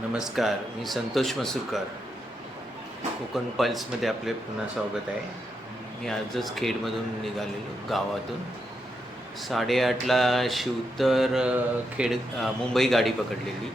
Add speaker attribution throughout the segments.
Speaker 1: नमस्कार मी संतोष मसूरकर. कोकण पल्समध्ये आपले पुन्हा स्वागत आहे. मी आजच खेडमधून निघालेलो गावातून. साडेआठला शिवतर खेड मुंबई गाडी पकडलेली.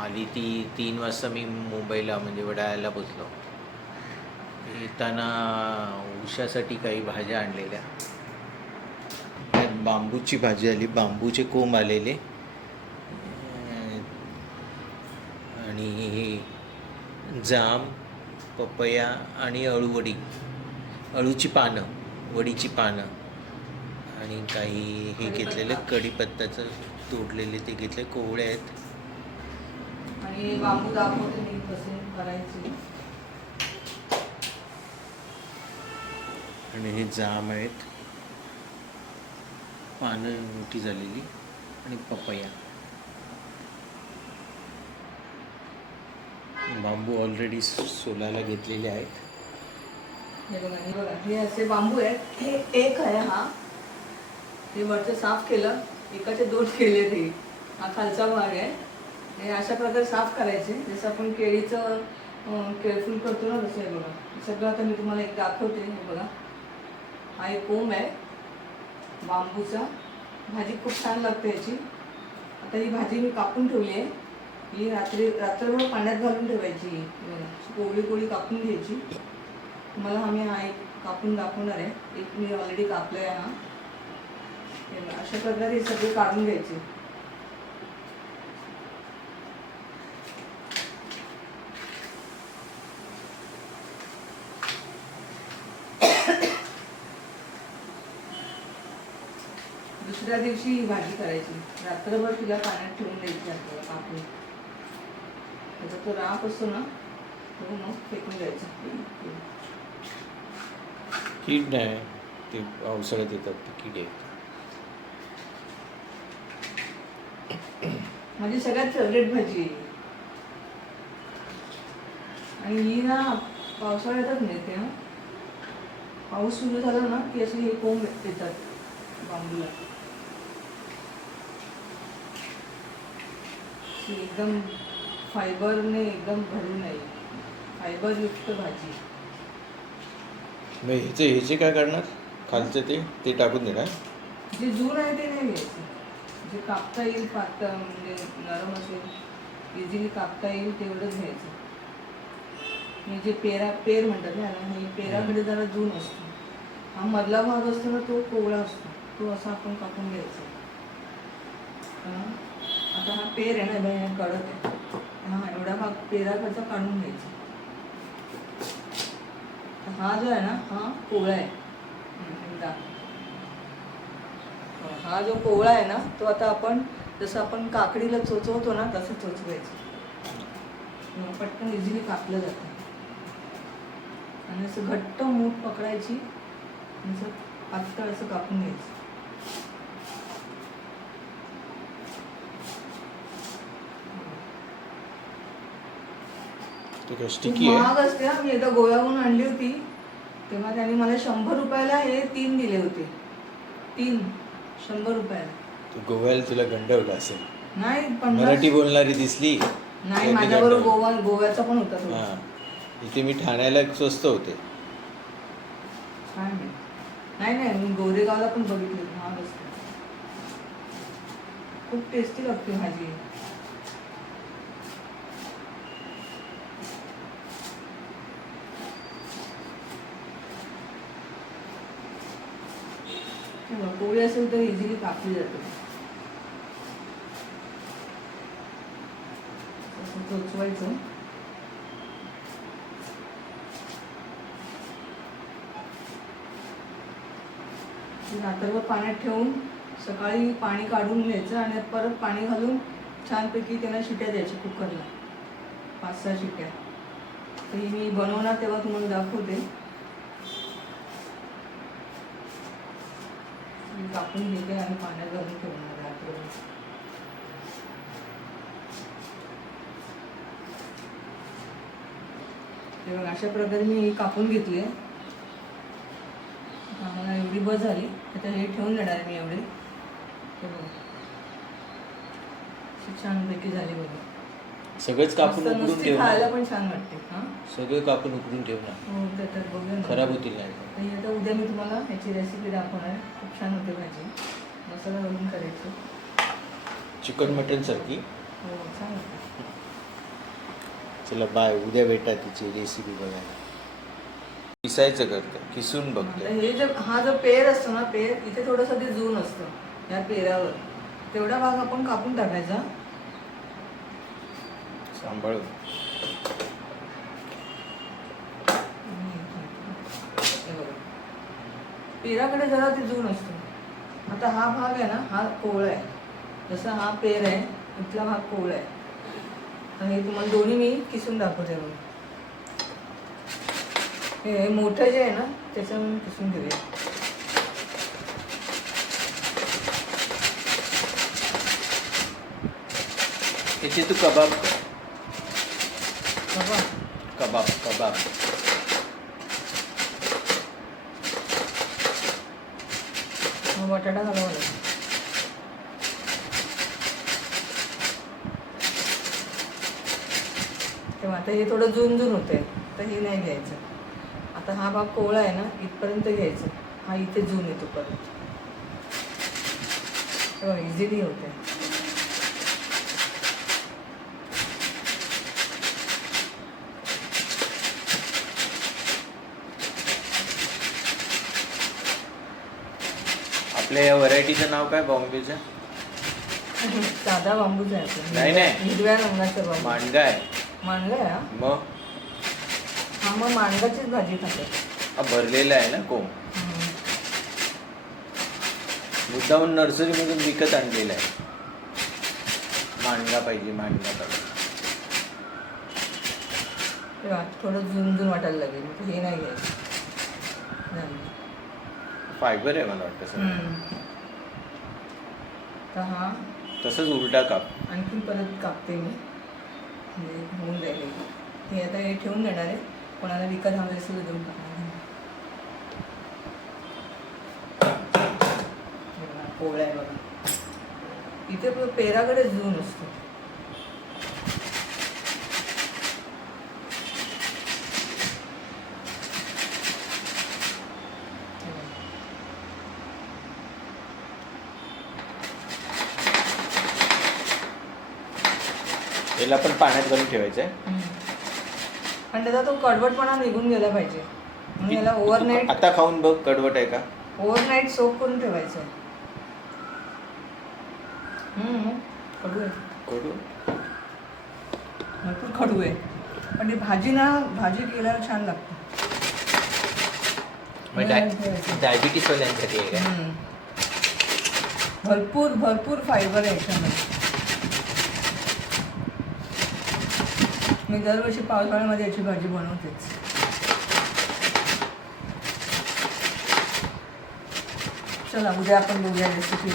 Speaker 1: आली ती तीन वाजता मी मुंबईला म्हणजे वडाळ्याला पोचलो. येताना उशासाठी काही भाज्या आणलेल्या. बांबूची भाजी आली बांबूचे कोंब आलेले. आणि हे जाम पपया आणि अळूवडी अळूची पानं वडीची पानं. आणि काही हे घेतलेलं कढीपत्त्याचं तोडलेले ते घेतले कोवळे आहेत.
Speaker 2: आणि बांबू दाखवते मी कसे करायचे.
Speaker 1: आणि हे जाम आहेत. पानं मोठी झालेली. आणि पपया. बांबू ऑलरेडी सोलायला घेतलेले आहेत.
Speaker 2: हे बघा हे बघा हे असे बांबू आहेत. हे एक आहे हा. हे वरचं साफ केलं एकाचे दोन केले ते हा खालचा भाग आहे. हे अशा प्रकारे साफ करायचे. जसं आपण केळीचं केळफुल करतो ना तसं हे बघा. सगळं आता मी तुम्हाला एक दाखवते हे बघा. हा एक कोंब आहे बांबूचा. भाजी खूप छान लागते याची. आता ही भाजी मी कापून ठेवली आहे. ही रात्री रात्रभर पाण्यात घालून ठेवायची. कोवळी कोळी कापून घ्यायची. तुम्हाला आम्ही हा एक कापून दाखवणार आहे. एक मी ऑलरेडी कापलाय हा. अशा प्रकारे हे सगळे काढून घ्यायचे. दुसऱ्या दिवशी ही भाजी करायची. रात्रभर तिला पाण्यात ठेवून द्यायची आपल्याला कापून. त्याचा तो राप असतो ना तो मग फेकून द्यायचा.
Speaker 1: कीड नाही ते पावसाळ्यात येतात ते किडे
Speaker 2: माझी सगळ्यात फेवरेट भाजी. आहे आणि ही ना पावसाळ्यातच मिळते ना पाऊस सुरू झाला ना की असे हे कोंब येतात बांबूला. एकदम फायबरने एकदम भरून आहे फायबरयुक्त भाजी.
Speaker 1: मग ह्याचे ह्याचे काय करणार? खालचं ते ते टाकून देणार?
Speaker 2: जे जून आहे ते नाही घ्यायचं. जे कापता येईल पातळ म्हणजे नरम असेल इझिली कापता येईल तेवढंच घ्यायचं. हे जे पेरा पेर म्हणतात ना हे पेराकडे जरा जून असतो. हा मधला भाग असतो ना तो कोवळा असतो. तो असा आपण कापून घ्यायचा. आता हा पेर आहे ना कडक आहे. हा एवढा भाग पेरा खर्च काढून घ्यायचा. हा जो आहे ना हा कोवळा आहे. हा जो कोवळा आहे ना तो आता आपण जसं आपण काकडीला चोचवतो ना तसं चोचवायचं. पटकन इझिली कापलं जातं. आणि असं घट्ट मूठ पकडायची असं पातळ असं कापून घ्यायचं. खूप
Speaker 1: स्टिकी आहे.
Speaker 2: महाग असते हा. मी एकदा गोव्याहून आणली होती. तेव्हा त्यांनी मला शंभर रुपयाला हे तीन दिले होते. तीन. शंभर रुपयाला.
Speaker 1: तू गोव्याला तुला गंडवलं असेल.
Speaker 2: नाही पन्नास.
Speaker 1: मराठी बोलणारी दिसली.
Speaker 2: नाही
Speaker 1: ते
Speaker 2: माझ्याबरोबर
Speaker 1: गंडवलं.
Speaker 2: गोवा गोव्याचा पण होता तो.
Speaker 1: हा. इथे मी ठाण्याला स्वस्त होते.
Speaker 2: नाही नाही मी गोरेगावला पण बघितले. महाग असते. खूप टेस्टी लागते भाजी. हे पोळी असेल तर इझिली कापली जाते. असं चोचवायचं ती पाण्यात ठेवून सकाळी पाणी काढून घ्यायचं आणि परत पाणी घालून छानपैकी त्यांना शिट्या द्यायच्या कुकरला. पाच सहा शिट्या. तर मी बनवणार तेव्हा तुम्हाला दाखवते. मी कापून घेते आणि पाण्यात घालून ठेवणार रात्रभर तेव्हा अशा प्रकारे मी ही कापून घेतली आहे आम्हाला एवढी बस झाली आता हे ठेवून देणार आहे मी एवढे. हे छानपैकी झाली बघा.
Speaker 1: सगळंच कापून
Speaker 2: मस्त
Speaker 1: उकडून
Speaker 2: नुसती
Speaker 1: ठेव
Speaker 2: खायला पण छान वाटते हा?
Speaker 1: सगळं कापून उकडून ठेव ना
Speaker 2: हो त्याच्यात बघूया ना.
Speaker 1: खराब होतील नाही.
Speaker 2: तर ही आता उद्या मी तुम्हाला ह्याची रेसिपी दाखवणार आहे. खूप छान होते भाजी. मसाला घालून करायची.
Speaker 1: चिकन मटन सारखी.
Speaker 2: हो छान होते.
Speaker 1: चला बाय उद्या भेटा तिची रेसिपी बघायला. किसायचं करतं किसून
Speaker 2: आता
Speaker 1: बघतोय
Speaker 2: हे जे हा जो पेर असतो ना पेर इथे थोडंसं ते जून असतं या पेरावर. तेवढा भाग आपण कापून टाकायचा.
Speaker 1: सांभाळून.
Speaker 2: पेराकडे जरा ते जून असतो. आता हा भाग आहे ना हा कोवळा आहे. जसा हा पेर आहे इथला भाग कोवळा आहे. हे तुम्हाला दोन्ही मी किसून दाखवते बघ. हे मोठं जे आहे ना त्याच्यावरून किसून घेऊया.
Speaker 1: याचे तू कबाब. कबाब कबाब
Speaker 2: मग बटाटा घालावा लागेल तेव्हा आता हे थोडं झून झून होतंय. तर हे नाही घ्यायचं. आता हा भाग कोवळा आहे ना इथपर्यंत घ्यायचं. हा इथे झून येतो परत. तेव्हा इझिली होते
Speaker 1: आपल्या या व्हरायटीचं नाव काय बॉम्बेचं
Speaker 2: साधा बांबूच आहे आपला.
Speaker 1: नाही, नाही.
Speaker 2: हिरव्या रंगाचा बांबू
Speaker 1: मांडगा आहे
Speaker 2: मांडगा आहे हा?
Speaker 1: मग
Speaker 2: हा मग मांडगाचीच भाजी खातात
Speaker 1: हा भरलेला आहे ना कोंब
Speaker 2: हम्म.
Speaker 1: मुद्दाहून नर्सरीमधून विकत आणलेला आहे मांडगा पाहिजे मांडगा पाहिजे
Speaker 2: तेव्हा थोडं झुन वाटायला लागेल हे नाही घ्यायचं झालं.
Speaker 1: फायबर आहे मला वाटतं
Speaker 2: हम्म. तर हा.
Speaker 1: तसंच उलटा काप.
Speaker 2: आणखीन परत कापते मी. म्हणजे होऊन जाईल हे. आता हे ठेवून देणार आहे. कोणाला विकत हवे असेल देऊन टाकणार पोळ्या बघा. इथे पेराकडे झून असतो हे बघा.
Speaker 1: याला पण पाण्यात घालून ठेवायचं आहे
Speaker 2: पण त्याचा तो कडवटपणा निघून गेला पाहिजे. म्हणून याला ओव्हरनाईट
Speaker 1: आता खाऊन बघ कडवट आहे का?
Speaker 2: ओव्हरनाईट सोप करून ठेवायचं. हम्म, कडू आहे.
Speaker 1: कडू?
Speaker 2: भरपूर कडू आहे. पण ती भाजी ना भाजी केल्यावर छान लागते.
Speaker 1: मग डाय डायबिटीस वाल्यांसाठी आहे का?
Speaker 2: हम्म. भरपूर भरपूर फायबर आहे याच्यामध्ये. मी दरवर्षी पावसाळ्यामध्ये याची भाजी बनवतेच. चला उद्या आपण बघूया रेसिपी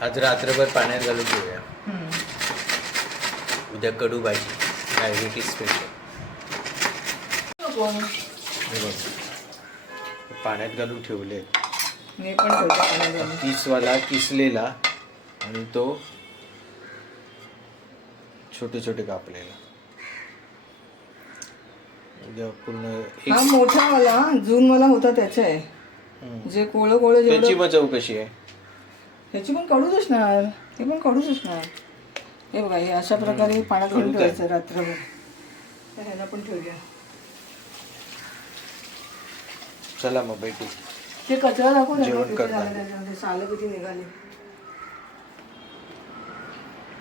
Speaker 1: आज रात्रभर पाण्यात घालून
Speaker 2: हम्म.
Speaker 1: उद्या कडू भाजी डायबिटीस स्पेशल पाण्यात घालून ठेवले.
Speaker 2: मी पण.
Speaker 1: किसवाला किसलेला आणि तो छोटे छोटे कापलेला. उद्या पूर्ण एक
Speaker 2: हा मोठा वाला जून वाला होता त्याचा आहे. जे कोळं कोळं
Speaker 1: त्याची
Speaker 2: जेवढं
Speaker 1: मग चव कशी आहे?
Speaker 2: ह्याची पण कडूच असणार. हे पण कडूच असणार. हे बघा हे अशा प्रकारे पाण्यात घालून
Speaker 1: कडूच आहे.
Speaker 2: ठेवायचं रात्रभर. तर ह्याला पण ठेवूया.
Speaker 1: चला मग भेटू.
Speaker 2: ते कचरा दाखव ना
Speaker 1: जेवण
Speaker 2: किती
Speaker 1: करताना.
Speaker 2: झालं त्याच्यामध्ये सालं किती निघाली.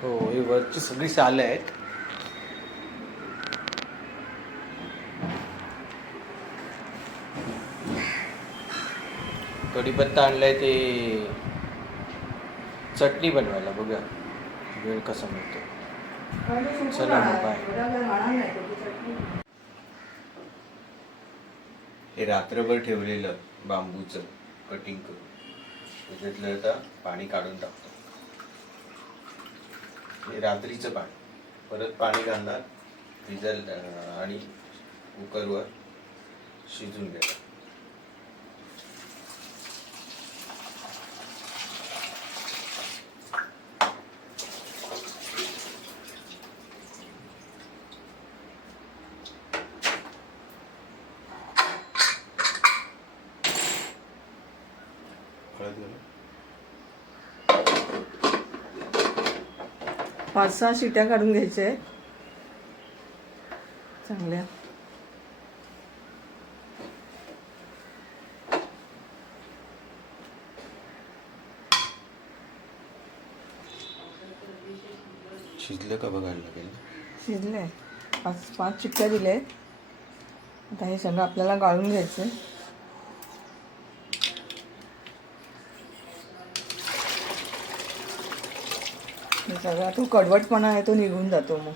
Speaker 1: हो ही वरची सगळी सालं आहेत. कढीपत्ता आणलाय ते चटणी बनवायला बघा. वेळ कसा मिळतो. चला मग. बाय. हे रात्रभर ठेवलेलं बांबूचं कटिंग करून. त्याच्यातलं आता पाणी काढून टाकतो. हे रात्रीचं पाणी. परत पाणी घालणार भिजल आणि कुकरवर शिजून घेणार.
Speaker 2: पाच सहा शिट्या काढून घ्यायच्या आहेत. चांगल्या.
Speaker 1: शिजलं का बघायला लागेल
Speaker 2: शिजले पाच पाच चिक्क्या दिल्या आहेत आता हे सगळं आपल्याला गाळून घ्यायचं आहे हे सगळा तो कडवटपणा आहे तो निघून जातो मग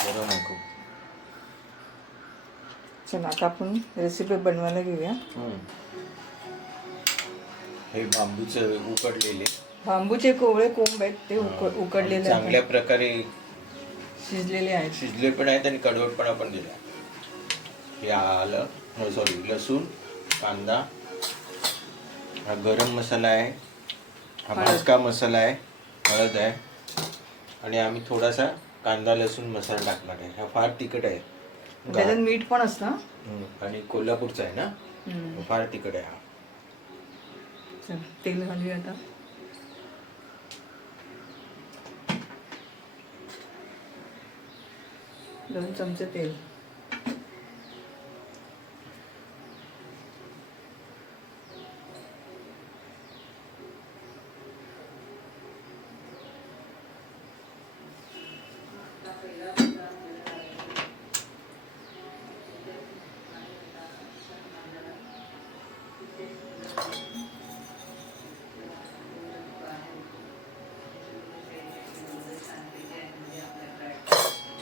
Speaker 1: गरम आहे खूप
Speaker 2: चला आता आपण रेसिपी बनवायला घेऊया.
Speaker 1: हम्म. हे बांबूचं उकडलेले.
Speaker 2: बांबूचे कोवळे कोंब आहेत ते उक उकडलेले
Speaker 1: चांगल्या प्रकारे
Speaker 2: शिजलेले आहेत.
Speaker 1: शिजले पण आहेत आणि कडवटपणा पण दिला. हे आलं सॉरी लसूण कांदा हा गरम मसाला आहे हा
Speaker 2: हळद.
Speaker 1: भाजका मसाला आहे हळद आहे. आणि आम्ही थोडासा कांदा लसूण मसाला टाकणार आहे. हा फार तिखट आहे.
Speaker 2: त्याच्यात मीठ पण असतं.
Speaker 1: आणि कोल्हापूरचा आहे ना. फार हा.
Speaker 2: चला तेल घालूया आता. दोन चमचे तेल.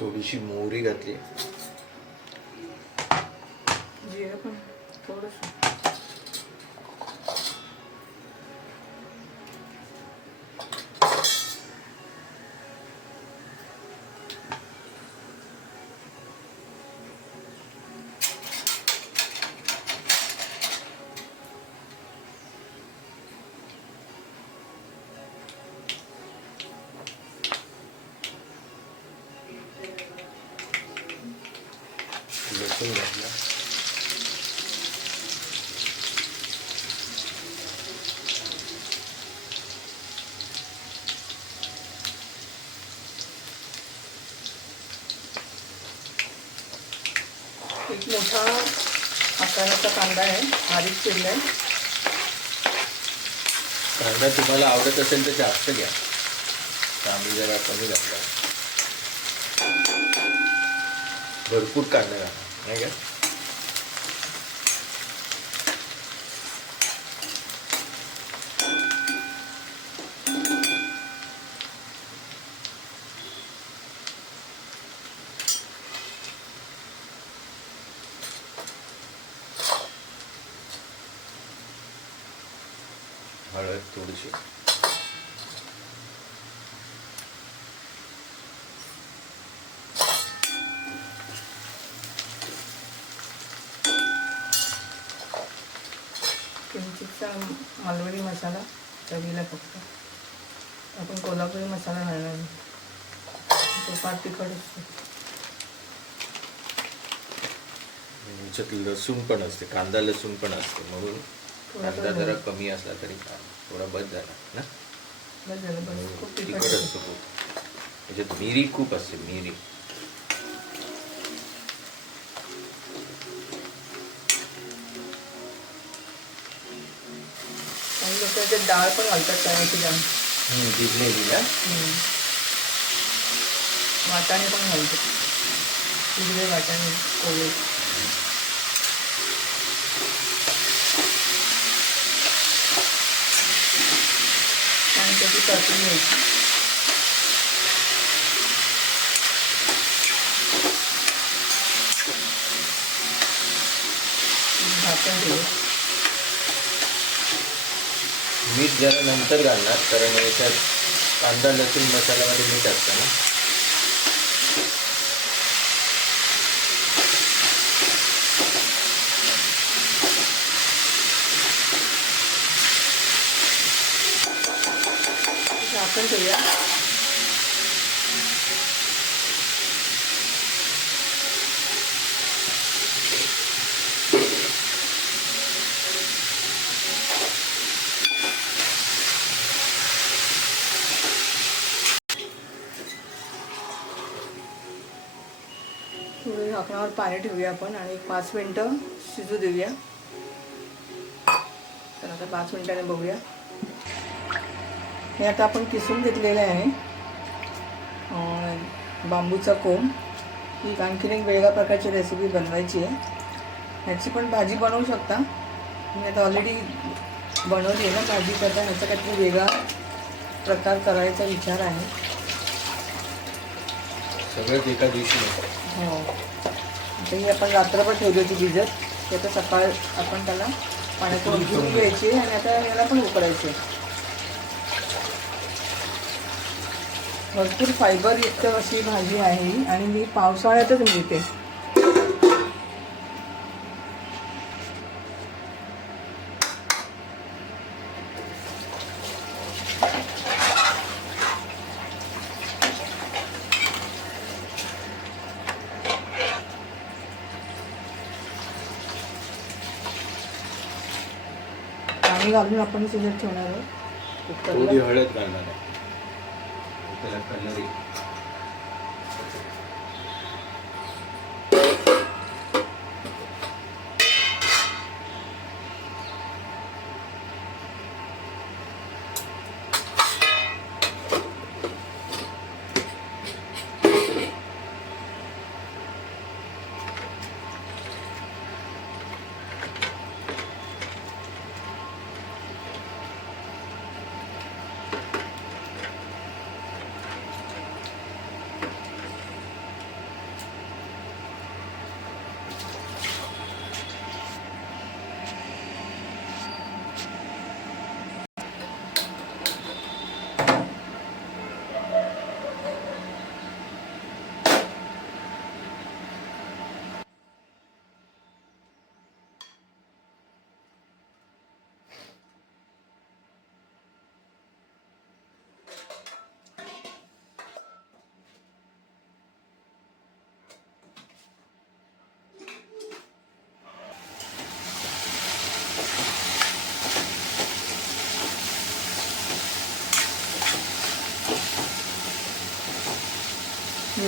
Speaker 1: थोडीशी मोहरी घातली.
Speaker 2: जिरं पण थोडंसं. एक मोठा आकाराचा कांदा आहे बारीक चिरला आहे
Speaker 1: कांदा तुम्हाला आवडत असेल तर जास्त घ्या. आम्ही जरा कमी घातला भरपूर कांदा घाला. नाही का? हळद थोडीशी.
Speaker 2: किंचितचा मालवणी मसाला चवीला फक्त. आपण कोल्हापुरी मसाला घालणार. तो फार तिखट असतो.
Speaker 1: याच्यात लसूण पण असते कांदा लसूण पण असते म्हणून कांदा
Speaker 2: थोडा
Speaker 1: जरा कमी असला तरी. थोडा बस झाला. ना?
Speaker 2: तिखट असतो.
Speaker 1: खूप. याच्यात मिरी खूप असते मिरी.
Speaker 2: काही लोक त्याच्यात डाळ पण घालतात चण्याची डाळ.
Speaker 1: भिजलेली ना?
Speaker 2: हम्म. वाटाणे पण घालतात. वाटाणे कोवळे आणि त्याची परतून घ्यायची झाकण ठेवू
Speaker 1: मीठ जरा नंतर घालणार कारण याच्यात कांदा लसूण मसाल्यामध्ये मीठ असतं ना.
Speaker 2: झाकण ठेवूया. थोडं झाकणावर पाणी ठेवूया आपण आणि एक पाच मिनटं शिजू देऊया. तर आता पाच मिनटाने बघूया. हे आता आपण किसून घेतलेलं आहे. बांबूचा कोंब. ही आणखीन एक वेगळ्या प्रकारची रेसिपी बनवायची आहे. ह्याची पण भाजी बनवू शकता. मी आता ऑलरेडी बनवली आहे ना भाजी करता ह्याचा काहीतरी वेगळा प्रकार करायचा विचार आहे.
Speaker 1: सगळंच एका दिवशी.
Speaker 2: हो. आता ही आपण रात्रभर ठेवली होती भिजत. ते आता सकाळ आपण त्याला पाण्यातून उकळून घ्यायची आणि आता याला पण उकडायचे भरपूर फायबरयुक्त अशी भाजी आहे आणि ही पावसाळ्यातच मिळते. पाणी घालून आपण शिजत ठेवणार आहोत.
Speaker 1: हळद घालणार आहे त्याला कलर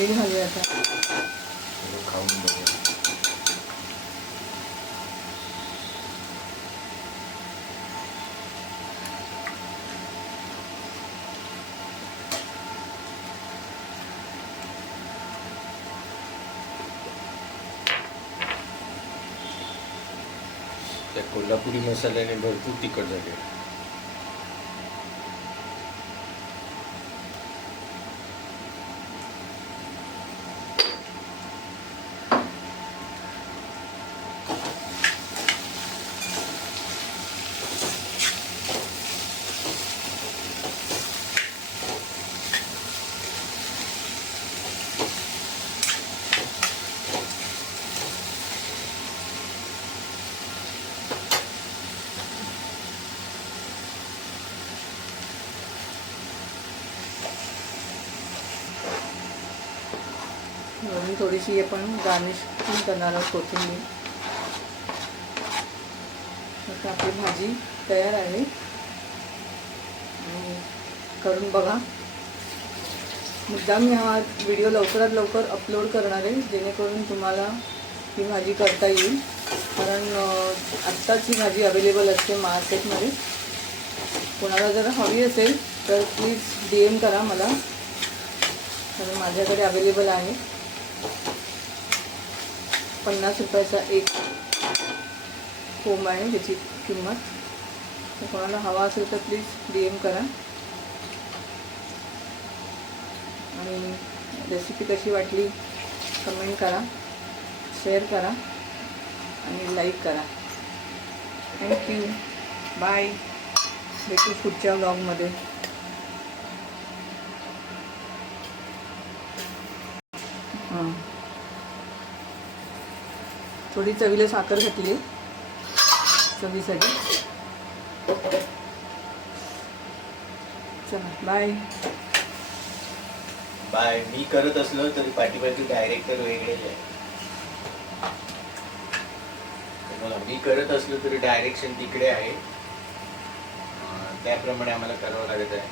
Speaker 2: मीठ घालूया आता.
Speaker 1: खाऊन त्या कोल्हापुरी मसाल्याने भरपूर तिखट झाले.
Speaker 2: थोडीशी आपण गार्निश पण करणार आहोत कोथिंबीर. आता आपली भाजी तयार आहे. करून बघा. मुद्दाम मी हा व्हिडिओ लवकरात लवकर अपलोड करणार आहे जेणेकरून तुम्हाला ही भाजी करता येईल. कारण आत्ताच ही भाजी अवेलेबल असते मार्केटमध्ये. कोणाला जर हवी असेल तर प्लीज डी एम करा मला. कारण माझ्याकडे अवेलेबल आहे. पन्नास रुपयाचा एक फोम आहे त्याची किंमत. तर कोणाला हवा असेल तर प्लीज डी एम करा. आणि रेसिपी कशी वाटली कमेंट करा शेअर करा आणि लाईक करा. थँक्यू बाय भेटू पुढच्या ब्लॉगमध्ये हां. थोडी चवीला साखर घातली. चवीसाठी. चला बाय
Speaker 1: बाय मी करत असलो तरी पाठीमागे डायरेक्टर वेगळे आहे. तर मी करत असलो तरी डायरेक्शन तिकडे आहे. त्याप्रमाणे आम्हाला करावं लागत आहे.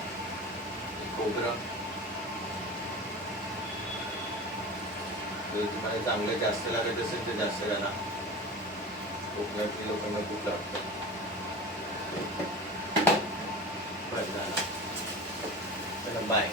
Speaker 1: खोबरं जर तुम्हाला चांगलं जास्त लागत असेल तर जास्त घाला कोकणातली लोकांना खूप लागतं. बरं झालं. चला बाय